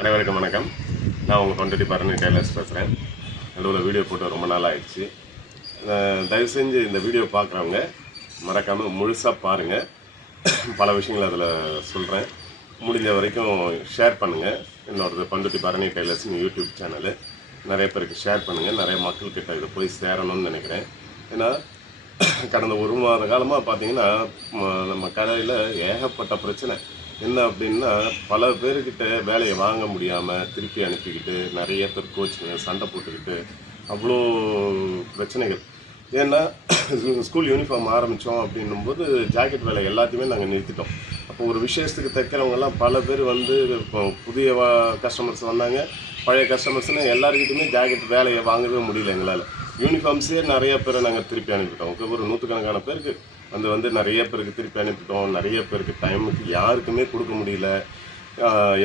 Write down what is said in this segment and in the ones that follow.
அனைவருக்கும் வணக்கம். நான் உங்கள் தொண்டடி பரணி டெய்லர்ஸ் பேசுகிறேன். நடுவில் வீடியோ போட்டு ரொம்ப நாள் ஆயிடுச்சு. தயவு செஞ்சு இந்த வீடியோ பார்க்குறவங்க மறக்காமல் முழுசாக பாருங்கள். பல விஷயங்கள் அதில் சொல்கிறேன். முடிஞ்ச வரைக்கும் ஷேர் பண்ணுங்கள். என்னோடது பண்டுட்டி பரணி டெய்லர்ஸ்னு யூடியூப் சேனலு நிறைய பேருக்கு ஷேர் பண்ணுங்கள். நிறைய மக்கள்கிட்ட இதை போய் சேரணும்னு நினைக்கிறேன். ஏன்னா கடந்த ஒரு மாத காலமாக பார்த்தீங்கன்னா நம்ம கடையில் ஏகப்பட்ட பிரச்சனை. என்ன அப்படின்னா, பல பேர்கிட்ட வேலையை வாங்க முடியாமல் திருப்பி அனுப்பிக்கிட்டு நிறைய பேர் கோச்சுங்க சண்டை போட்டுக்கிட்டு அவ்வளோ பிரச்சனைகள். ஏன்னா ஸ்கூல் யூனிஃபார்ம் ஆரம்பித்தோம் அப்படின்னும்போது ஜாக்கெட் வேலை எல்லாத்தையுமே நாங்கள் நிறுத்திட்டோம். அப்போ ஒரு விசேஷத்துக்கு தைக்கிறவங்கெல்லாம் பல பேர் வந்து இப்போ புதிய கஸ்டமர்ஸ் வந்தாங்க. பழைய கஸ்டமர்ஸ்னு எல்லாருக்கிட்டையுமே ஜாக்கெட் வேலையை வாங்கவே முடியல எங்களால். யூனிஃபார்ம்ஸே நிறைய பேரை நாங்கள் திருப்பி அனுப்பிட்டோம். ஒரு 100கணக்கான பேருக்கு வந்து நிறைய பேருக்கு திருப்பி அனுப்பிட்டோம். நிறைய பேருக்கு டைமுக்கு யாருக்குமே கொடுக்க முடியல.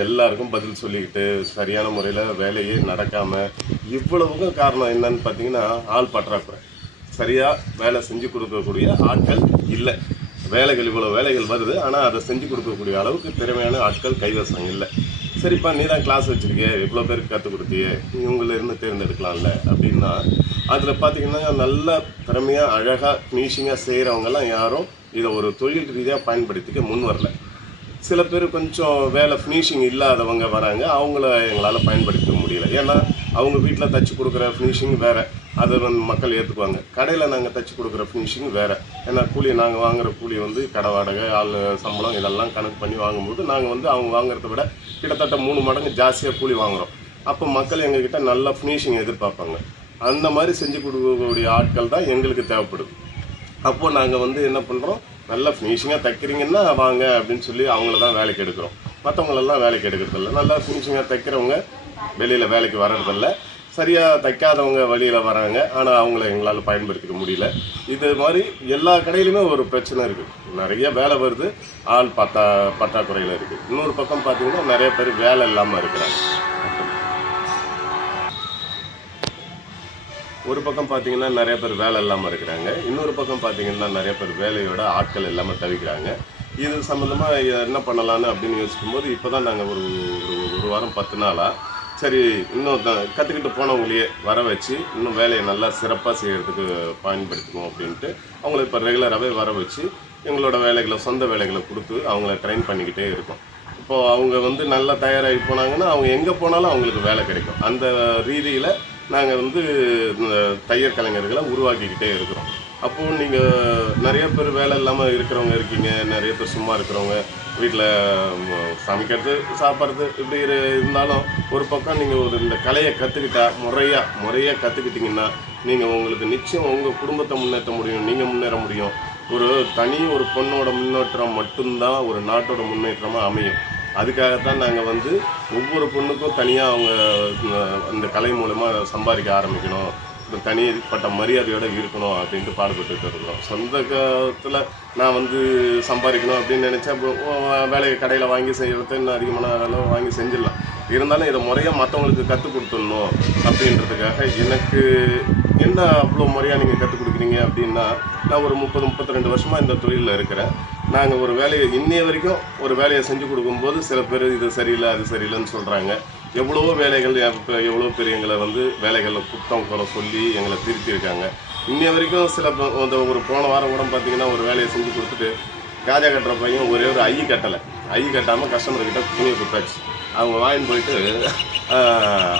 எல்லாருக்கும் பதில் சொல்லிக்கிட்டு சரியான முறையில் வேலையே நடக்காமல் இவ்வளவுக்கும் காரணம் என்னன்னு பார்த்தீங்கன்னா, ஆள் பற்றாக்குறை. சரியாக வேலை செஞ்சு கொடுக்கக்கூடிய ஆட்கள் இல்லை. வேலைகள் இவ்வளோ வேலைகள் வருது, ஆனால் அதை செஞ்சு கொடுக்கக்கூடிய அளவுக்கு திறமையான ஆட்கள் கைவசம் இல்லை. சரிப்பா, நீ தான் கிளாஸ் வச்சுருக்கிய, இவ்வளோ பேருக்கு கற்றுக் கொடுத்தியே, இவங்களிருந்து தேர்ந்தெடுக்கலாம்ல அப்படின்னா, அதில் பார்த்திங்கன்னா நல்ல திறமையாக அழகாக ஃபினிஷிங்காக செய்கிறவங்கெல்லாம் யாரும் இதை ஒரு தொழில் ரீதியாக பயன்படுத்திக்க முன் வரல. சில பேர் கொஞ்சம் வேலை ஃபினிஷிங் இல்லாதவங்க வராங்க, அவங்கள எங்களால் பயன்படுத்த முடியல. ஏன்னா அவங்க வீட்டில் தைச்சி கொடுக்குற ஃபினிஷிங் வேறு, அதை வந்து மக்கள் ஏற்றுக்குவாங்க. கடையில் நாங்கள் தைச்சி கொடுக்குற ஃபினிஷிங் வேறு. ஏன்னா கூலி நாங்கள் வாங்குகிற கூலி வந்து கடை வாடகை, ஆள் சம்பளம் இதெல்லாம் கணக்கு பண்ணி வாங்கும்போது நாங்கள் வந்து அவங்க வாங்குறத விட கிட்டத்தட்ட 3 மடங்கு ஜாஸ்தியாக கூலி வாங்குகிறோம். அப்போ மக்கள் எங்ககிட்ட நல்ல ஃபினிஷிங் எதிர்பார்ப்பாங்க. அந்த மாதிரி செஞ்சு கொடுக்கக்கூடிய ஆட்கள் தான் எங்களுக்கு தேவைப்படுது. அப்போது நாங்கள் வந்து என்ன பண்ணுறோம், நல்லா ஃபினிஷிங்காக தைக்கிறீங்கன்னா வாங்க அப்படின்னு சொல்லி அவங்கள தான் வேலைக்கு எடுக்கிறோம். மற்றவங்களெல்லாம் வேலைக்கு எடுக்கிறதில்ல. நல்லா ஃபினிஷிங்காக தைக்கிறவங்க வெளியில் வேலைக்கு வர்றதில்ல. சரியாக தைக்காதவங்க வழியில் வராங்க, ஆனால் அவங்கள எங்களால் பயன்படுத்திக்க முடியல. இது மாதிரி எல்லா கடையிலுமே ஒரு பிரச்சனை இருக்குது. நிறைய வேலை வருது, ஆள் பற்றாக்குறையில் இருக்குது. இன்னொரு பக்கம் பார்த்திங்கன்னா நிறைய பேர் வேலை இல்லாமல் இருக்கிறாங்க. ஒரு பக்கம் பார்த்திங்கன்னா நிறைய பேர் வேலை இல்லாமல் இருக்கிறாங்க. இன்னொரு பக்கம் பார்த்திங்கன்னா நிறைய பேர் வேலையோட ஆட்கள் இல்லாமல் தவிக்கிறாங்க. இது சம்மந்தமாக என்ன பண்ணலான்னு அப்படின்னு யோசிக்கும்போது இப்போ தான் நாங்கள் ஒரு வாரம் 10 நாளாக சரி இன்னும் கற்றுக்கிட்டு போனவங்களையே வர வச்சு இன்னும் வேலையை நல்லா சிறப்பாக செய்கிறதுக்கு பயன்படுத்தணும் அப்படின்ட்டு அவங்கள இப்போ ரெகுலராகவே வர வச்சு எங்களோட வேலைகளை சொந்த வேலைகளை கொடுத்து அவங்கள ட்ரெயின் பண்ணிக்கிட்டே இருக்கோம். இப்போது அவங்க வந்து நல்லா தயாராகி போனாங்கன்னா அவங்க எங்கே போனாலும் அவங்களுக்கு வேலை கிடைக்கும். அந்த ரீதியில் நாங்கள் வந்து தையல் கலைஞர்களை உருவாக்கிக்கிட்டே இருக்கிறோம். அப்போது நீங்கள் நிறைய பேர் வேலை இல்லாமல் இருக்கிறவங்க இருக்கீங்க, நிறைய பேர் சும்மா இருக்கிறவங்க, வீட்டில் சமைக்கிறது சாப்பிட்றது இப்படி இருந்தாலும் ஒரு பக்கம் நீங்கள் இந்த கலையை கற்றுக்கிட்டா முறையாக கற்றுக்கிட்டிங்கன்னா நீங்கள் உங்களுக்கு நிச்சயம் உங்கள் குடும்பத்தை முன்னேற்ற முடியும், நீங்கள் முன்னேற முடியும். ஒரு பொண்ணோட முன்னேற்றம் மட்டும்தான் ஒரு நாட்டோட முன்னேற்றமாக அமையும். அதுக்காகத்தான் நாங்கள் வந்து ஒவ்வொரு பொண்ணுக்கும் தனியாக அவங்க இந்த கலை மூலமாக சம்பாதிக்க ஆரம்பிக்கணும், தனிப்பட்ட மரியாதையோடு இருக்கணும் அப்படின்ட்டு பாடுபட்டுட்டு இருக்கிறோம். சொந்த காலத்தில் நான் வந்து சம்பாதிக்கணும் அப்படின்னு நினச்சா வேலையை கடையில் வாங்கி செய்கிறது இன்னும் அதிகமான அளவு வாங்கி செஞ்சிடலாம். இருந்தாலும் இதை முறையாக மற்றவங்களுக்கு கற்றுக் கொடுத்துடணும் அப்படின்றதுக்காக எனக்கு என்ன அவ்வளோ முறையாக நீங்கள் கற்றுக் கொடுக்குறீங்க அப்படின்னா, நான் ஒரு 32 வருஷமாக இந்த தொழிலில் இருக்கிறேன். நாங்கள் ஒரு வேலையை இன்னைய வரைக்கும் ஒரு வேலையை செஞ்சு கொடுக்கும்போது சில பேர் இது சரியில்லை அது சரியில்லைன்னு சொல்கிறாங்க. எவ்வளவோ வேலைகள் எவ்வளோ பேர் எங்களை வந்து வேலைகளில் குத்தம் குறை சொல்லி எங்களை திருத்தியிருக்காங்க. இன்னைய வரைக்கும் சில ஒரு போன வாரம் கூட பார்த்திங்கன்னா ஒரு வேலையை செஞ்சு கொடுத்துட்டு காஜா கட்டுற பையன் ஒரே ஒரு ஐ கட்டாமல் கஸ்டமர்கிட்ட துணியை கொடுத்தாச்சு. அவங்க வாங்கின்னு போயிட்டு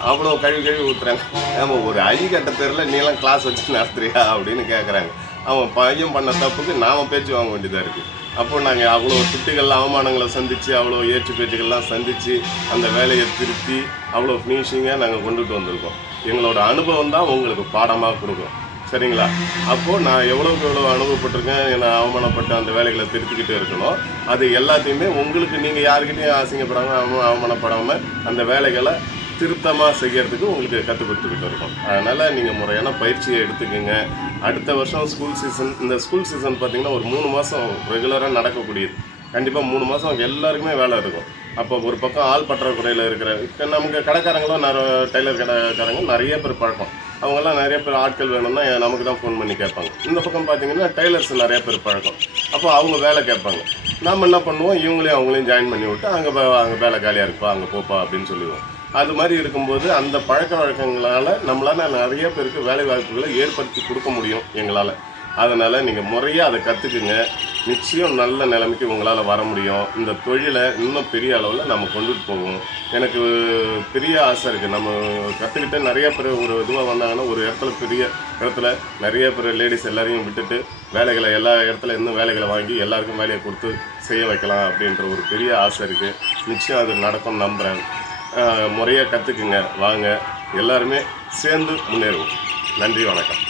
அவ்வளோ கழுவி ஊற்றுறாங்க. ஆமாம், ஒரு ஐ கட்ட தெரியல, நீலாம் கிளாஸ் வச்சு நடத்துறியா அப்படின்னு கேட்குறாங்க. அவன் பையன் பண்ண தப்புக்கு நாம் பேச்சு வாங்க வேண்டியதாக இருக்குது. அப்போ நாங்கள் அவ்வளோ திட்டுகள் அவமானங்களை சந்தித்து அவ்வளோ ஏற்று பேச்சுகள்லாம் சந்தித்து அந்த வேலையை திருத்தி அவ்வளோ ஃபினிஷிங்காக நாங்கள் கொண்டுட்டு வந்திருக்கோம். எங்களோட அனுபவம் தான் உங்களுக்கு பாடமாக கொடுக்கும். சரிங்களா? அப்போது நான் எவ்வளோக்கு எவ்வளோ அனுபவப்பட்டிருக்கேன், நான் அவமானப்பட்டு அந்த வேலைகளை திருத்திக்கிட்டே இருக்கணும். அது எல்லாத்தையுமே உங்களுக்கு நீங்கள் யாருக்கிட்டையும் அசிங்கப்படாமல் அவமானப்படாமல் அந்த வேலைகளை திருத்தமாக செய்கிறதுக்கு உங்களுக்கு கற்றுக் கொடுத்துக்கிட்டு இருக்கோம். அதனால் நீங்கள் முறையான பயிற்சியை எடுத்துக்கோங்க. அடுத்த வருஷம் ஸ்கூல் சீசன், இந்த ஸ்கூல் சீசன் பார்த்திங்கன்னா ஒரு 3 மாதம் ரெகுலராக நடக்கக்கூடியது. கண்டிப்பாக 3 மாதம் எல்லாருக்குமே வேலை இருக்கும். அப்போ ஒரு பக்கம் ஆள் பற்றாக்குறையில் இருக்கிற நமக்கு கடைக்காரங்களும் டெய்லர் கடைக்காரங்க நிறைய பேர் பழக்கம். அவங்கெல்லாம் நிறைய பேர் ஆட்கள் வேணும்னா நமக்கு தான் ஃபோன் பண்ணி கேட்பாங்க. இந்த பக்கம் பார்த்திங்கன்னா டெய்லர்ஸ் நிறைய பேர் பழக்கம். அப்போ அவங்க வேலை கேட்பாங்க. நாம் என்ன பண்ணுவோம், இவங்களையும் அவங்களையும் ஜாயின் பண்ணி விட்டு அங்கே வேலை காலியாக இருப்பா, அங்கே போப்பா அப்படின்னு சொல்லிடுவோம். அது மாதிரி இருக்கும்போது அந்த பழக்க வழக்கங்களால் நம்மளால் நிறைய பேருக்கு வேலை வாய்ப்புகளை ஏற்படுத்தி கொடுக்க முடியும் எங்களால். அதனால் நீங்கள் முறையாக அதை கற்றுக்குங்க. நிச்சயம் நல்ல நிலைமைக்கு உங்களால் வர முடியும். இந்த தொழிலை இன்னும் பெரிய அளவில் நம்ம கொண்டுட்டு போவோம். எனக்கு பெரிய ஆசை இருக்குது. நம்ம கற்றுக்கிட்ட நிறைய பேர் ஒரு இதுவாக வந்தாங்கன்னா ஒரு இடத்துல பெரிய இடத்துல நிறைய பேர் லேடிஸ் எல்லாரையும் விட்டுட்டு வேலைகளை எல்லா இடத்துல இன்னும் வேலைகளை வாங்கி எல்லாருக்கும் வேலையை கொடுத்து செய்ய வைக்கலாம் அப்படின்ற ஒரு பெரிய ஆசை இருக்குது. நிச்சயம் அது நடக்கும் நம்புகிறேன். முறையாக கற்றுக்குங்க, வாங்க எல்லாருமே சேர்ந்து முன்னேறுவோம். நன்றி, வணக்கம்.